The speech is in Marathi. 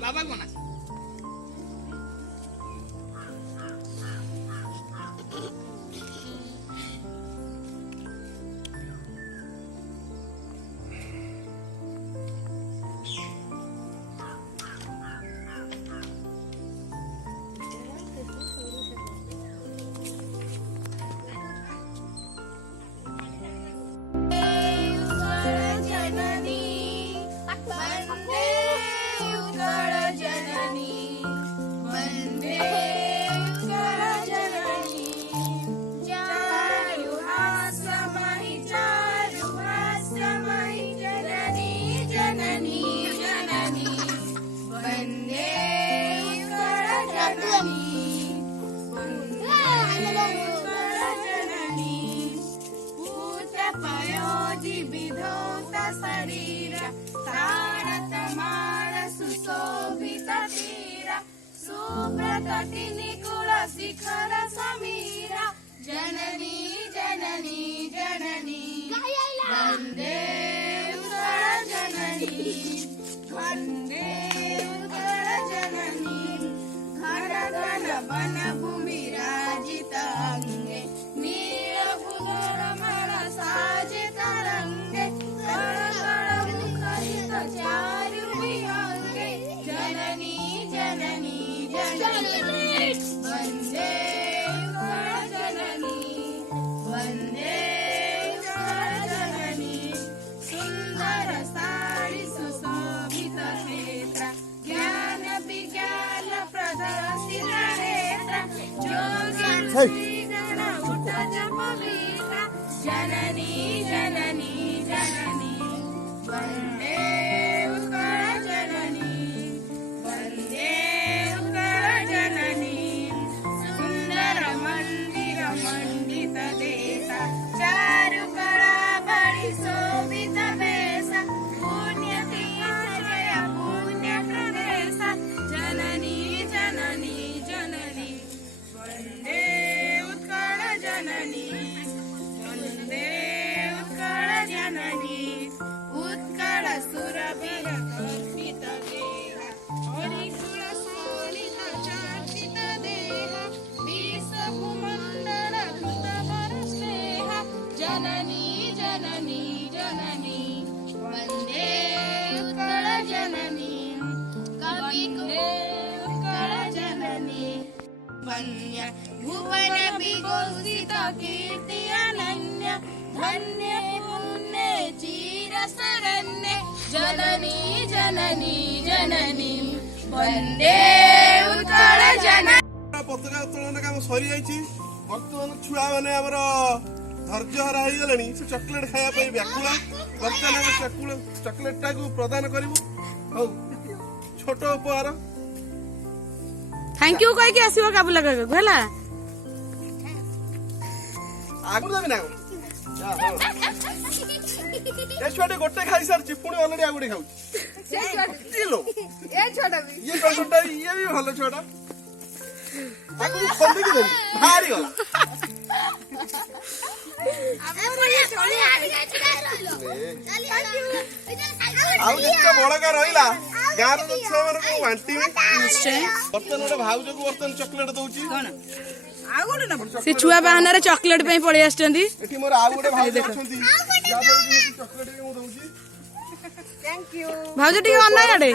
बाबा कोण शिखर समीरा जननी जननी जननी वंदे उत्कल जननी वंदे उत्कल जननी घन घन वन भूमि राजित अंगे नील पुनरमण साजित रंगे कण कण मुखरित चारु विहंगे जननी जननी जननी वंदे उत्कल जननी वंदे उत्कल जननी सुंदर साड़ी सुशोभित क्षेत्र ज्ञान विज्ञान प्रदर्शित नेत्र जोगी गण उठज पवित्र जननी जननी जननी वंदे उत्कल जननी वंदे उत्कल जननी सुंदर मंदिर मंडित देश चारु कला बड़ी शोभित वेश पुण्य तीर्थ जय पुण्य प्रदेश जननी जननी जननी वंदे उत्कल जननी वंदे उत्कल जननी उत्कल सुरभिर कल्पित देह हरिकुल शोणित चर्चित देह विश्वभूमण्डल कृतवर स्नेह जननी जननी जननी वंदे उत्कल जननी कविकुले उत्कल जननी वन्य भुवन विघोषित कीर्ति अनन्य धन्य पुण्य चिर शरण्य जननी जननी जननी वंदे उत्कल जननी पताका उत्तोलन काम सरी जाइछि बर्तमान छुआ माने हमर धैर्य हरा हो गलानी से चॉकलेट खाया पे व्याकुला वर्तमान हम चॉकलेट टाकू प्रदान करिवु हौ छोट उपहार थैंक यू कह के आसीबो काबुला काका होला आगु देबी ना ए छोटे गोटे खाई सारची पुणी ऑलरेडी आगुडे खाऊ लो ए छोटा भी ये छोटा ये भी भलो छोटा आगु खोल के दे भारी गला आउ जितना बड़का रहिला गार तो छे मन को वांटी निश्चय बर्तन गोटे भाउज को बर्तन चॉकलेट दउची से छुआ बाहनारे चॉकलेट पे पड़े आछंती एठी मोर आउ गोटे भाउज अछंती या पर चॉकलेट भी मु दउची thank you भाउज Tike Anna Ade